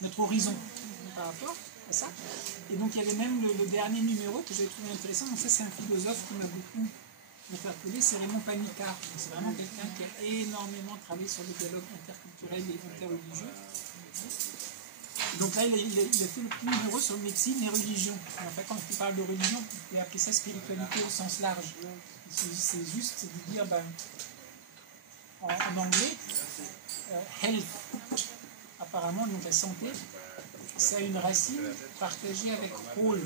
notre horizon par rapport à ça. Et donc il y avait même le dernier numéro que j'ai trouvé intéressant. Donc ça c'est un philosophe qui m'a beaucoup interpellé, c'est Raymond Panicard. C'est vraiment quelqu'un qui a énormément travaillé sur le dialogue interculturel et interreligieux. Donc là, il a fait le premier numéro sur médecine et religion. En fait, quand on parle de religion, on peut appeler ça spiritualité au sens large. C'est juste de dire, en anglais, health, apparemment, donc la santé, ça a une racine partagée avec whole,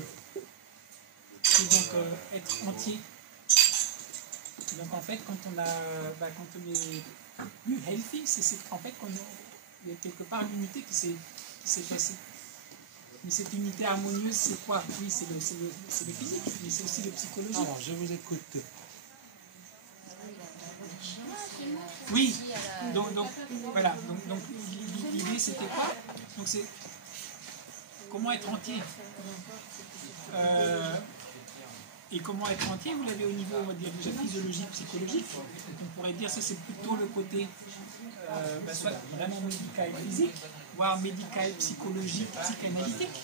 c'est donc être entier. Donc en fait, quand on est plus healthy, c'est en fait qu'il y a quelque part une unité qui s'est cassée. Mais cette unité harmonieuse, c'est quoi? Oui, c'est le physique, mais c'est aussi le psychologique. Alors, je vous écoute. Oui, donc voilà. Donc l'idée, c'était quoi? Donc c'est comment être entier. Et comment être entier, vous l'avez au niveau, on va dire, déjà physiologique, psychologique. Donc on pourrait dire ça, c'est plutôt le côté soit vraiment médical physique, voire médical psychologique, psychanalytique.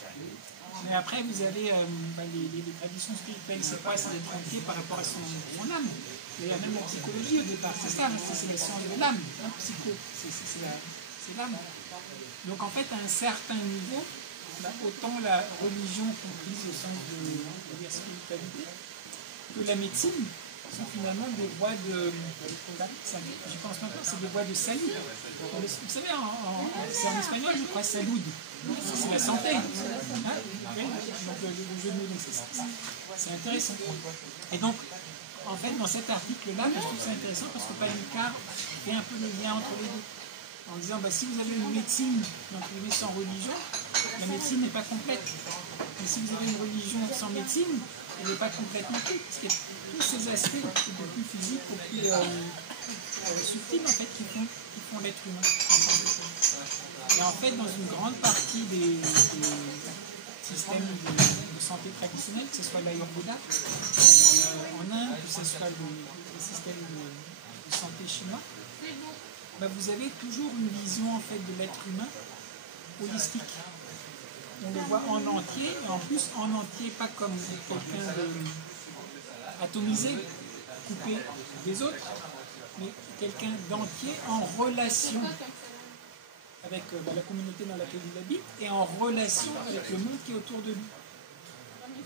Mais après, vous avez les traditions spirituelles, c'est quoi? C'est d'être entier par rapport à son âme. Il y a même la psychologie au départ, c'est ça, c'est la science de l'âme. Hein, psycho, c'est l'âme. Donc en fait, à un certain niveau, autant la religion comprise au sens de la spiritualité que la médecine sont finalement des voies de, je pense maintenant, c'est des voies de salut. Vous savez, c'est en espagnol, je crois, salud. C'est la santé. Hein? Donc le jeu de mots, c'est intéressant. Et donc, en fait, dans cet article-là, je trouve ça intéressant parce que Panicard fait un peu le lien entre les deux. En disant, si vous avez une médecine sans religion, la médecine n'est pas complète. Mais si vous avez une religion sans médecine, elle n'est pas complète non plus. Parce qu'il y a tous ces aspects, au plus physiques, au plus subtils, en fait, qui font l'être humain. Et en fait, dans une grande partie des systèmes de santé traditionnels, que ce soit l'Ayurveda en Inde, que ce soit les systèmes de santé chinois, vous avez toujours une vision en fait de l'être humain holistique. On le voit en entier, et en plus en entier, pas comme quelqu'un atomisé, coupé des autres, mais quelqu'un d'entier en relation avec la communauté dans laquelle il habite et en relation avec le monde qui est autour de lui.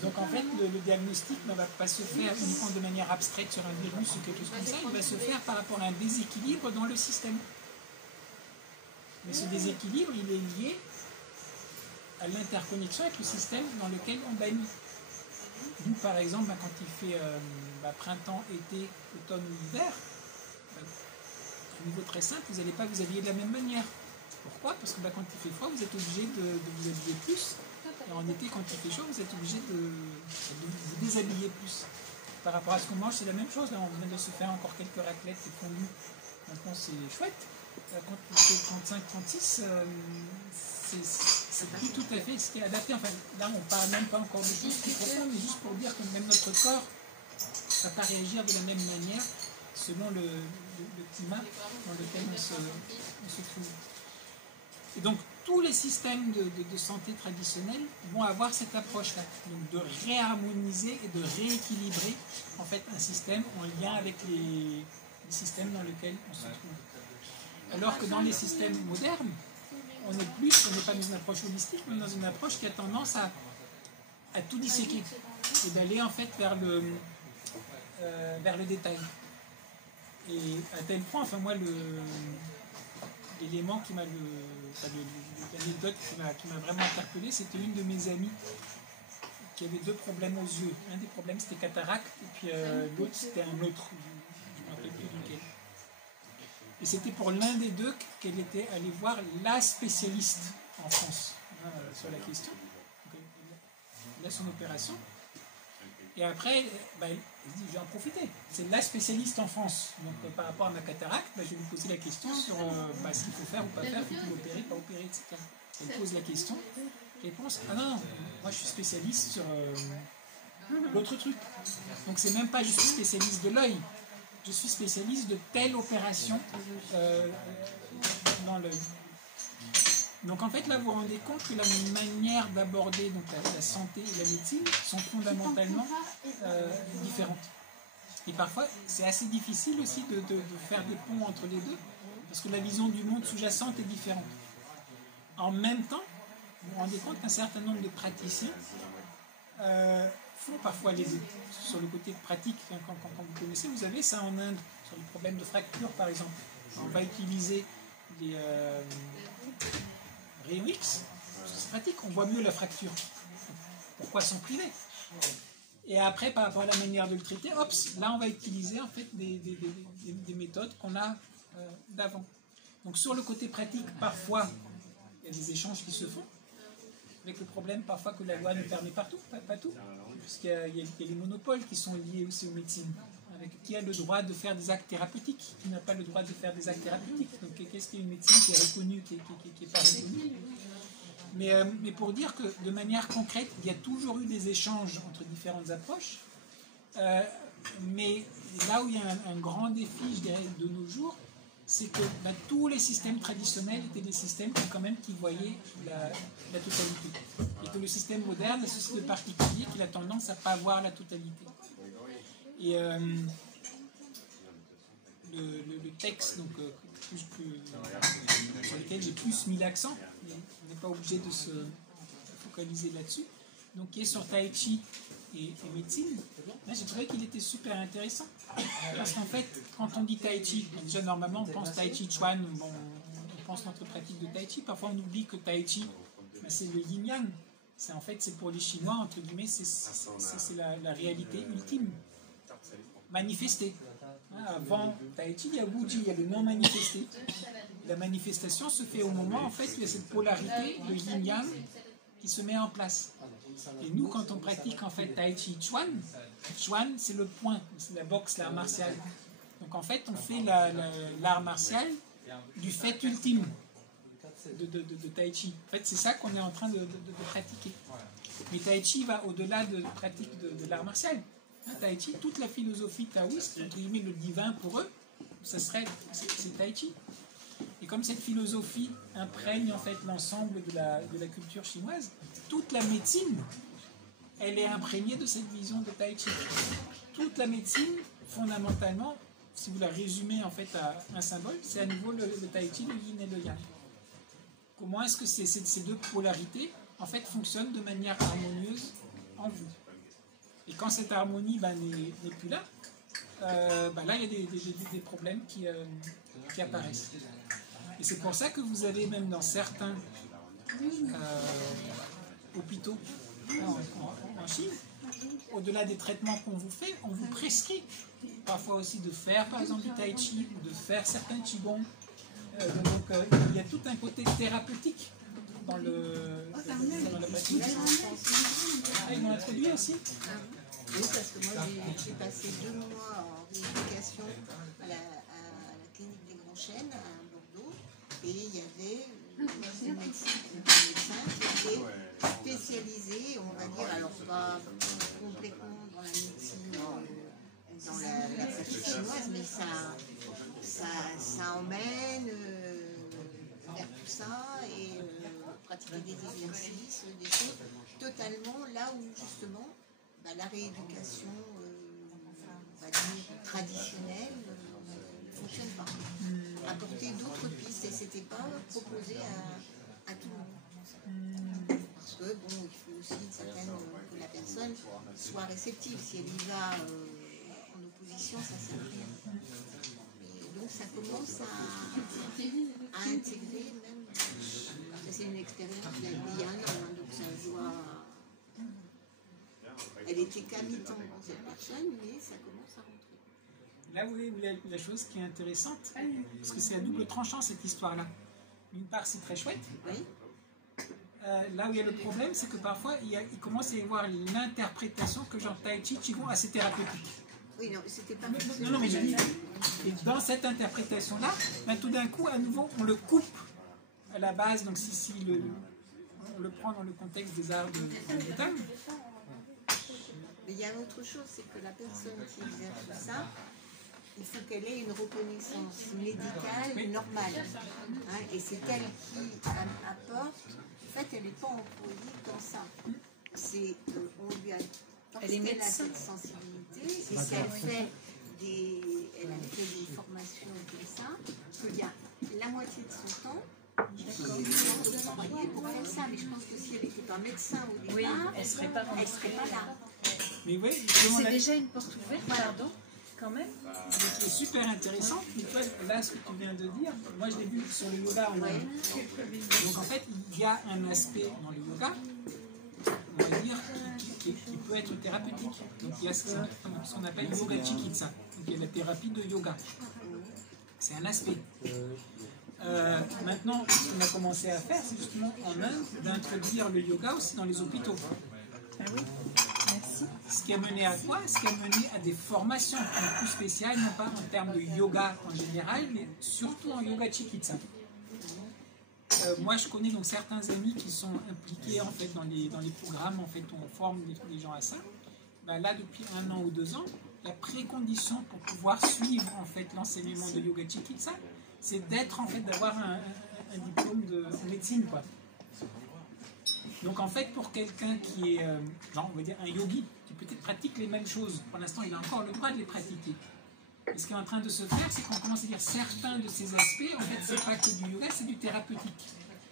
Donc en fait, le diagnostic ne va pas se faire uniquement de manière abstraite sur un virus ou quelque chose comme ça, il va se faire par rapport à un déséquilibre dans le système. Mais ce déséquilibre, il est lié à l'interconnexion avec le système dans lequel on baigne. D'où par exemple, quand il fait printemps, été, automne ou hiver, au niveau très simple, vous n'allez pas vous habiller de la même manière. Pourquoi? Parce que quand il fait froid, vous êtes obligé de vous habiller plus. Et en été, quand il fait chaud, vous êtes obligé de vous déshabiller plus. Par rapport à ce qu'on mange, c'est la même chose. Là, on vient de se faire encore quelques raclettes et fondues. Maintenant, c'est chouette. Quand il fait 35-36, c'est plus tout à fait ce qui est adapté. Enfin, là, on ne parle même pas encore de choses plus profondes, mais juste pour dire que même notre corps ne va pas réagir de la même manière selon le climat dans lequel on se trouve. Et donc, tous les systèmes de santé traditionnels vont avoir cette approche-là, donc de réharmoniser et de rééquilibrer en fait un système en lien avec les systèmes dans lesquels on se trouve. Alors que dans les systèmes modernes, on n'est pas dans une approche holistique, mais dans une approche qui a tendance à tout disséquer et d'aller en fait vers le détail. Et à tel point, enfin moi, l'élément qui m'a l'anecdote qui m'a vraiment interpellé, c'était une de mes amies qui avait 2 problèmes aux yeux. Un des problèmes c'était cataracte, et puis l'autre c'était un autre, je ne me rappelle plus duquel. Et c'était pour l'un des deux qu'elle était allée voir la spécialiste en France sur la question. Donc, elle a son opération. Et après, elle se dit, je vais en profiter. C'est la spécialiste en France. Donc par rapport à ma cataracte, je vais lui poser la question sur ce qu'il faut faire ou pas faire, faut-il opérer, pas opérer, etc. Elle pose la question. Réponse, ah non, moi je suis spécialiste sur l'autre truc. Donc c'est même pas je suis spécialiste de l'œil. Je suis spécialiste de telle opération dans l'œil. Donc en fait, là, vous vous rendez compte que la manière d'aborder donc la santé et la médecine sont fondamentalement différentes. Et parfois, c'est assez difficile aussi de faire des ponts entre les deux, parce que la vision du monde sous-jacente est différente. En même temps, vous vous rendez compte qu'un certain nombre de praticiens font parfois les deux. Sur le côté pratique, quand vous connaissez, vous avez ça en Inde, sur les problèmes de fracture par exemple. On va utiliser des rayons X, c'est pratique, on voit mieux la fracture. Pourquoi s'en priver? Et après, par rapport à la manière de le traiter, hop, là on va utiliser en fait des méthodes qu'on a d'avant. Donc sur le côté pratique, parfois, il y a des échanges qui se font, avec le problème parfois que la loi ne permet pas tout, puisqu'il y a les monopoles qui sont liés aussi aux médecines. Avec qui a le droit de faire des actes thérapeutiques, qui n'a pas le droit de faire des actes thérapeutiques. Donc qu'est-ce qu'une médecine qui est reconnue, qui n'est pas reconnue? Mais pour dire que de manière concrète, il y a toujours eu des échanges entre différentes approches, mais là où il y a un grand défi, je dirais, de nos jours, c'est que tous les systèmes traditionnels étaient des systèmes qui voyaient la totalité. Et que le système moderne a ceci de particulier qu'il a tendance à ne pas voir la totalité. Et le texte sur lequel j'ai plus mis l'accent, on n'est pas obligé de se focaliser là-dessus, donc qui est sur Tai Chi et médecine, là j'ai trouvé qu'il était super intéressant. Parce qu'en fait, quand on dit Tai Chi, déjà normalement on pense Tai Chi Chuan, bon, on pense notre pratique de Tai Chi, parfois on oublie que Tai Chi, c'est le yin-yang. En fait, c'est pour les Chinois, entre guillemets, c'est la réalité ultime. Manifesté. Avant Tai Chi, il y a Wuji, il y a le non manifesté. La manifestation se fait au moment, en fait, où il y a cette polarité de yin-yang qui se met en place. Et nous, quand on pratique en fait Tai Chi Chuan, Chuan c'est le point, c'est la boxe, l'art martial. Donc en fait, on fait l'art martial du fait ultime de Tai Chi. En fait, c'est ça qu'on est en train de pratiquer. Mais Tai Chi va au-delà de la pratique de l'art martial. Tai Chi, toute la philosophie taoïste, entre guillemets le divin pour eux, c'est Tai Chi. Et comme cette philosophie imprègne en fait l'ensemble de la culture chinoise, toute la médecine, elle est imprégnée de cette vision de Tai Chi. Toute la médecine, fondamentalement, si vous la résumez en fait à un symbole, c'est à nouveau le Tai Chi, le yin et le yang. Comment est-ce que ces deux polarités en fait fonctionnent de manière harmonieuse en vous? Et quand cette harmonie n'est plus là, là il y a des problèmes qui apparaissent. Et c'est pour ça que vous avez même dans certains hôpitaux en Chine, au-delà des traitements qu'on vous fait, on vous prescrit parfois aussi de faire par exemple du tai chi ou de faire certains qigong. Donc il y a tout un côté thérapeutique dans la pratique. Ils m'ont introduit aussi. Oui, parce que moi j'ai passé 2 mois en rééducation à la clinique des Grands Chênes à Bordeaux, et il y avait une médecin qui était spécialisée, on va dire, alors pas complètement dans la médecine, dans la pratique chinoise, mais ça emmène vers tout ça et pratiquer des exercices, des choses totalement là où justement la rééducation, on va dire, traditionnelle ne fonctionne pas. Apporter d'autres pistes, et c'était pas proposé à tout le monde. Parce que bon, il faut aussi que la personne soit réceptive. Si elle y va en opposition, ça sert à rien. Et donc ça commence à intégrer même. Ça c'est une expérience de la Guyane, donc ça doit. Elle était qu'à mi-temps dans cette personne, mais ça commence à rentrer. Là, vous voyez la chose qui est intéressante, parce que c'est à double tranchant cette histoire-là. D'une part, c'est très chouette. Oui. Là où il y a le problème, c'est que parfois, il commence à y avoir l'interprétation que genre Tai Chi, Qigong assez thérapeutique. Oui, non, c'était pas. Non, mais je dis. Et dans cette interprétation-là, tout d'un coup, à nouveau, on le coupe à la base. Donc, si on le prend dans le contexte des arts de métal. Mais il y a autre chose, c'est que la personne qui exerce ça il faut qu'elle ait une reconnaissance médicale normale. Hein, et c'est elle qui apporte. En fait, elle n'est pas employée dans ça. C'est on lui a parce qu'elle a cette sensibilité et qu'elle fait elle a fait des formations comme ça, qu'il y a la moitié de son temps. Pour faire ça, mais je pense que si elle était un médecin au départ, oui, elle serait pas là. Mais oui, c'est déjà une porte ouverte, pardon, quand même. C'est super intéressant. Mais toi, là, ce que tu viens de dire, moi je l'ai vu sur le yoga en Inde. Donc en fait, il y a un aspect dans le yoga, on va dire, qui peut être thérapeutique. Donc il y a ce qu'on appelle yoga chikitsa. Donc il y a la thérapie de yoga. C'est un aspect. Maintenant, ce qu'on a commencé à faire, c'est justement en Inde d'introduire le yoga aussi dans les hôpitaux. Ah oui, merci. Ce qui a mené à quoi? Ce qui a mené à des formations un peu spéciales, non pas en termes de yoga en général, mais surtout en yoga chikitsa. Moi, je connais donc certains amis qui sont impliqués en fait dans les programmes en fait où on forme les gens à ça. Ben là, depuis 1 an ou 2 ans, la précondition pour pouvoir suivre en fait l'enseignement de yoga chikitsa, c'est d'être en fait d'avoir un diplôme de médecine, quoi. Donc en fait, pour quelqu'un qui est, genre, on va dire un yogi, qui peut-être pratique les mêmes choses, pour l'instant il a encore le droit de les pratiquer. Et ce qui est en train de se faire, c'est qu'on commence à dire certains de ces aspects, en fait c'est pas que du yoga, c'est du thérapeutique.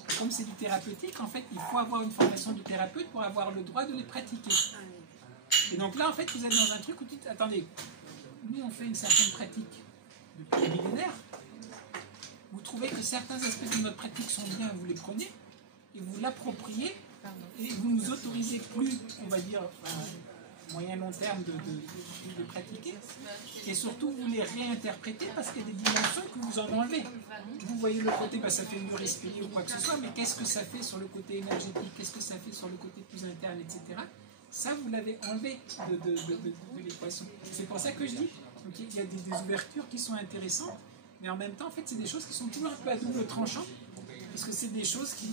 Et comme c'est du thérapeutique, en fait il faut avoir une formation de thérapeute pour avoir le droit de les pratiquer. Et donc là en fait vous êtes dans un truc où vous dites, attendez, nous on fait une certaine pratique depuis des millénaires, vous trouvez que certains aspects de notre pratique sont bien, vous les prenez, et vous l'appropriez, et vous nous autorisez plus, on va dire, à moyen long terme de pratiquer, et surtout vous les réinterprétez parce qu'il y a des dimensions que vous en enlevez. Vous voyez le côté, bah, ça fait mieux respirer ou quoi que ce soit, mais qu'est-ce que ça fait sur le côté énergétique, qu'est-ce que ça fait sur le côté plus interne, etc. Ça, vous l'avez enlevé de l'équation. C'est pour ça que je dis, okay, il y a des ouvertures qui sont intéressantes, mais en même temps, en fait, c'est des choses qui sont toujours un peu à double tranchant, parce que c'est des choses qui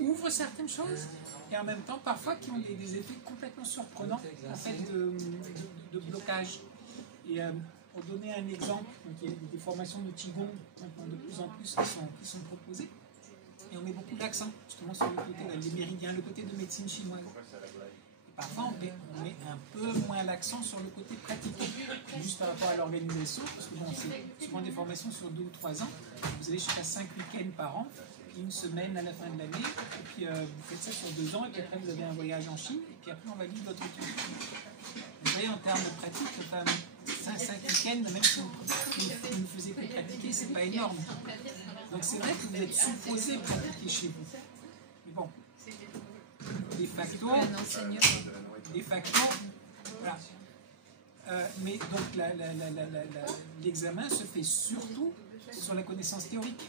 ouvrent certaines choses, et en même temps, parfois, qui ont des effets complètement surprenants, en fait, de blocage. Et pour donner un exemple, donc, il y a des formations de Qigong, maintenant, de plus en plus, qui sont proposées, et on met beaucoup d'accent, justement, sur le côté, les méridiens, le côté de médecine chinoise. Parfois, on met un peu moins l'accent sur le côté pratique, juste par rapport à l'organisation, parce que bon, c'est souvent des formations sur 2 ou 3 ans. Vous avez jusqu'à 5 week-ends par an, puis 1 semaine à la fin de l'année, et puis vous faites ça sur 2 ans, et puis après vous avez un voyage en Chine, et puis après on va vivre votre truc. Vous voyez, en termes de pratique, 5 week-ends, même si vous ne faisiez que pratiquer, c'est pas énorme. Donc c'est vrai que vous êtes supposé pratiquer chez vous. Mais bon. De facto, voilà. Mais donc l'examen se fait surtout sur la connaissance théorique.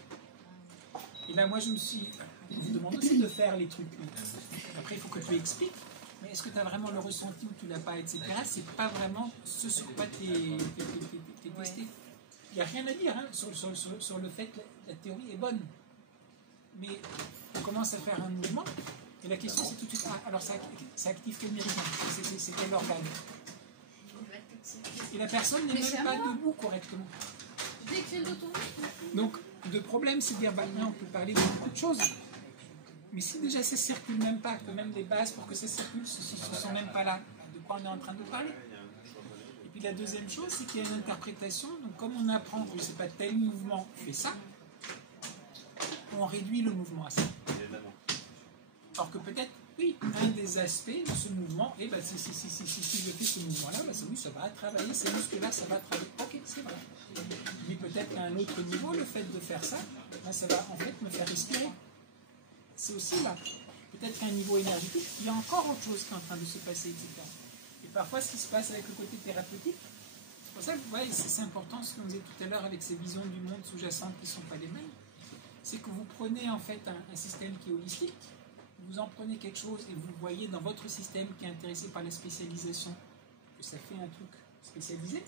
Et là, moi, je vous demande aussi de faire les trucs. Après, il faut que tu expliques. Mais est-ce que tu as vraiment le ressenti ou tu l'as pas, etc. C'est pas vraiment ce sur quoi tu es testé. Il n'y a rien à dire hein, sur le fait que la théorie est bonne. Mais on commence à faire un mouvement. Et la question c'est tout de suite, alors ça active quel méridien, c'est quel organe? Et la personne n'est même pas debout correctement. Donc le problème c'est de dire, bah, on peut parler de beaucoup de choses, mais si déjà ça ne circule même pas, que même les bases pour que ça circule ne sont même pas là, de quoi on est en train de parler? Et puis la deuxième chose c'est qu'il y a une interprétation, donc comme on apprend que je ne sais pas, tel mouvement fait ça, on réduit le mouvement à ça. Alors que peut-être, oui, un des aspects de ce mouvement, et ben, si je fais ce mouvement-là, ben, oui, ça va travailler, ces muscles-là, ça va travailler. Ok, c'est vrai. Mais peut-être qu'à un autre niveau, le fait de faire ça, ben, ça va en fait me faire respirer. C'est aussi là. Peut-être qu'à un niveau énergétique, il y a encore autre chose qui est en train de se passer, etc. Et parfois, ce qui se passe avec le côté thérapeutique, c'est pour ça que vous voyez, c'est important ce qu'on disait tout à l'heure avec ces visions du monde sous-jacentes qui ne sont pas les mêmes. C'est que vous prenez en fait un système qui est holistique, vous en prenez quelque chose et vous voyez dans votre système qui est intéressé par la spécialisation que ça fait un truc spécialisé.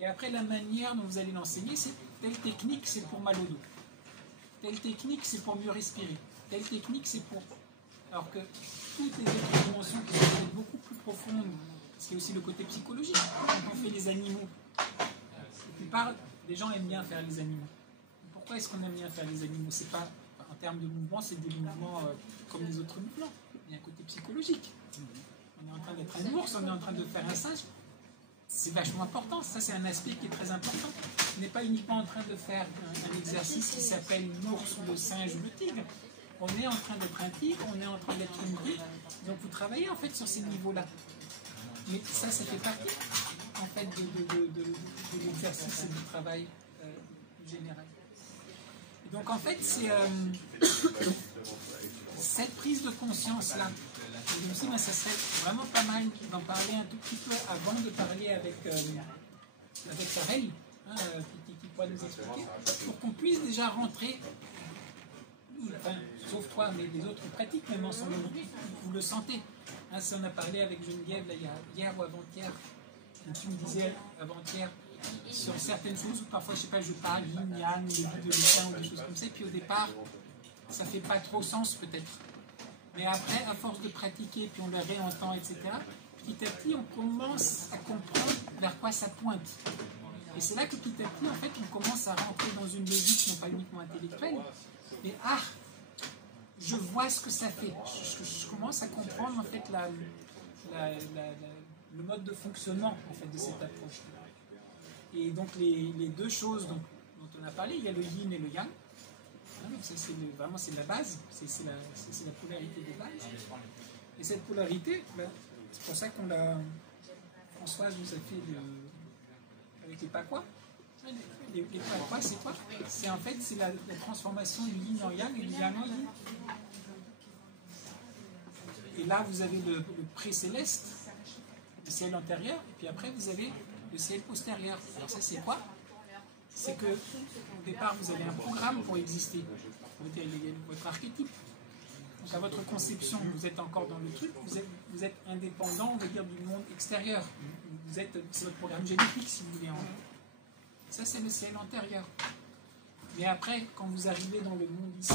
Et après, la manière dont vous allez l'enseigner, c'est telle technique, c'est pour mal au dos. Telle technique, c'est pour mieux respirer. Telle technique, c'est pour... Alors que toutes les autres dimensions qui sont beaucoup plus profondes, parce qu'il y a aussi le côté psychologique. Quand on fait les animaux, plupart des gens aiment bien faire les animaux. Pourquoi est-ce qu'on aime bien faire les animaux? C'est pas, en termes de mouvement, c'est des mouvements comme les autres mouvements. Il y a un côté psychologique. On est en train d'être un ours, on est en train de faire un singe. C'est vachement important. Ça, c'est un aspect qui est très important. On n'est pas uniquement en train de faire un exercice qui s'appelle l'ours ou le singe ou le tigre. On est en train d'être un tigre, on est en train d'être une tigre. Donc vous travaillez en fait sur ces niveaux-là. Mais ça fait partie en fait de l'exercice et du travail général. Et donc en fait, c'est cette prise de conscience-là. Je me suis dit, ben, ça serait vraiment pas mal d'en parler un tout petit peu avant de parler avec Sarel, hein, qui pourra nous expliquer, pour qu'on puisse déjà rentrer, enfin, sauf toi, mais les autres pratiques, même ensemble, vous le sentez. Hein, si on a parlé avec Geneviève là, hier ou avant-hier, tu me disais avant-hier, sur certaines choses où parfois, je sais pas, je parle yin, yang, le vide de l'étain ou des choses comme ça, et puis au départ, ça fait pas trop sens peut-être. Mais après, à force de pratiquer, puis on le réentend, etc., petit à petit, on commence à comprendre vers quoi ça pointe. Et c'est là que petit à petit, en fait, on commence à rentrer dans une logique, non pas uniquement intellectuelle, mais je vois ce que ça fait. Je commence à comprendre, en fait, le mode de fonctionnement, en fait, de cette approche. Et donc, les deux choses dont on a parlé, il y a le yin et le yang. Donc ça, vraiment, c'est la base, c'est la polarité de base. Et cette polarité, ben, c'est pour ça qu'on l'a. Françoise nous a fait avec les paquois. Les paquois, c'est quoi? C'est en fait la transformation du yin en yang et du yang en yin. Et là, vous avez le pré-céleste, le ciel antérieur, et puis après, vous avez le ciel postérieur. Alors, ça, c'est quoi? C'est que au départ, vous avez un programme pour exister. Votre archétype. Donc, à votre conception, vous êtes encore dans le truc, vous êtes indépendant, on va dire, du monde extérieur. C'est votre programme génétique, si vous voulez. Ça, c'est le ciel antérieur. Mais après, quand vous arrivez dans le monde ici,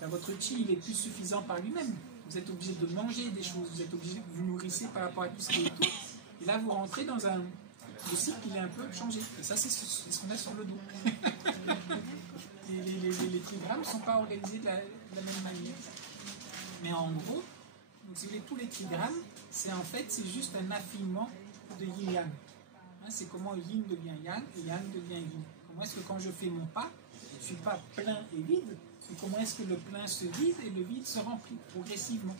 ben, votre chi, il est plus suffisant par lui-même. Vous êtes obligé de manger des choses, vous êtes obligé de vous nourrir par rapport à tout ce qui est autour. Et là, vous rentrez dans le cycle, il est un peu changé. Et ça, c'est ce qu'on a sur le dos. Les trigrammes ne sont pas organisés de la même manière. Mais en gros, donc, si vous voulez, tous les trigrammes, c'est juste un affinement de yin-yang. Hein, c'est comment yin devient yang et yang devient yin. Comment est-ce que quand je fais mon pas, je ne suis pas plein et vide, et comment est-ce que le plein se vide et le vide se remplit progressivement.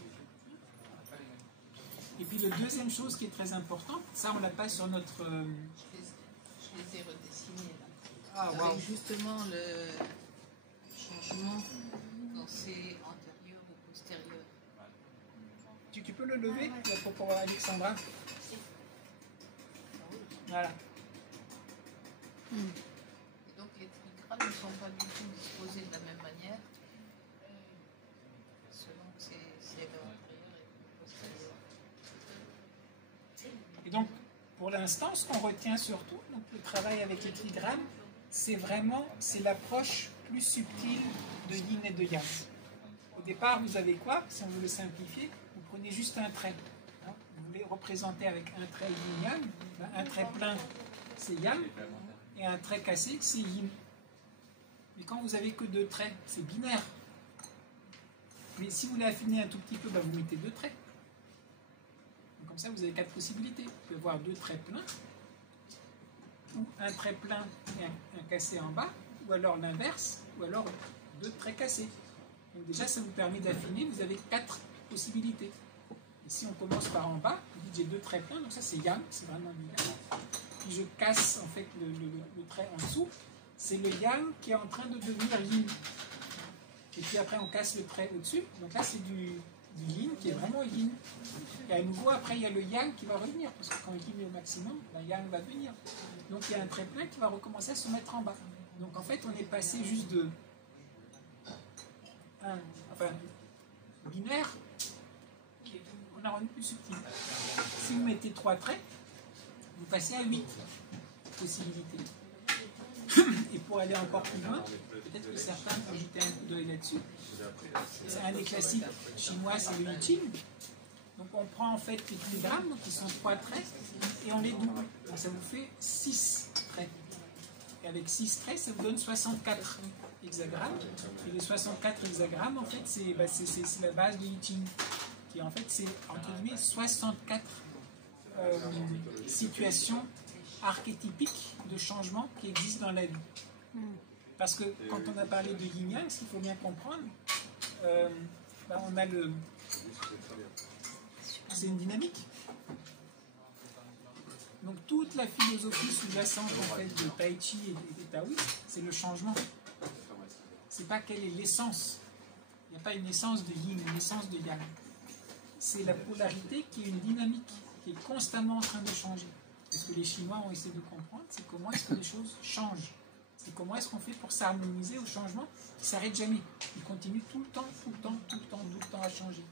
Et puis la deuxième chose qui est très importante, ça on l'a pas sur notre... Je les ai redessinés là. Ah, wow. Avec justement le changement quand c'est antérieur ou postérieur. Tu peux le lever pour Alexandra. Voilà. Et donc les trigrammes ne sont pas du tout disposés de la même manière selon que c'est antérieur et postérieur. Et donc, pour l'instant, ce qu'on retient surtout, donc le travail avec les trigrammes, c'est l'approche plus subtile de yin et de yang. Au départ, vous avez quoi? Si on veut le simplifier, vous prenez juste un trait. Hein, vous voulez représenter avec un trait yin-yang, un trait plein, c'est yang, et un trait cassé, c'est yin. Mais quand vous avez que deux traits, c'est binaire. Mais si vous voulez affiner un tout petit peu, vous mettez deux traits. Comme ça, vous avez quatre possibilités. Vous pouvez avoir deux traits pleins, ou un trait plein et un cassé en bas, ou alors l'inverse, ou alors deux traits cassés. Donc déjà, ça vous permet d'affiner, vous avez quatre possibilités. Et si on commence par en bas, vous dites j'ai deux traits pleins, donc ça c'est yang, c'est vraiment du yang. Puis je casse en fait le trait en dessous, c'est le yang qui est en train de devenir yin. Et puis après on casse le trait au-dessus, donc là c'est du yin qui est vraiment yin. Et à nouveau après il y a le yang qui va revenir, parce que quand yin est au maximum, le yang va venir. Donc il y a un trait plein qui va recommencer à se mettre en bas. Donc en fait on est passé juste de binaire, on a rendu plus subtil. Si vous mettez 3 traits, vous passez à 8 possibilités. Et pour aller encore plus loin, peut-être que certains peuvent jeter un coup d'œil là-dessus. C'est un des classiques chinois, c'est le I Ching. Donc on prend en fait les trigrammes, qui sont 3 traits, et on les double. Donc ça vous fait 6 traits. Et avec 6 traits, ça vous donne 64 hexagrammes. Et les 64 hexagrammes, en fait, c'est la base de I Ching. Qui en fait, c'est entre guillemets 64 situations archétypiques de changement qui existent dans la vie. Parce que quand on a parlé de yin yang, ce qu'il faut bien comprendre, on a le. C'est une dynamique. Donc toute la philosophie sous-jacente en fait, de Tai Chi et de Taoïsme, c'est le changement. C'est pas quelle est l'essence. Il n'y a pas une essence de yin, une essence de yang. C'est la polarité qui est une dynamique, qui est constamment en train de changer. Et ce que les Chinois ont essayé de comprendre, c'est comment est-ce que les choses changent. C'est comment est-ce qu'on fait pour s'harmoniser au changement qui ne s'arrête jamais. Il continue tout le temps à changer.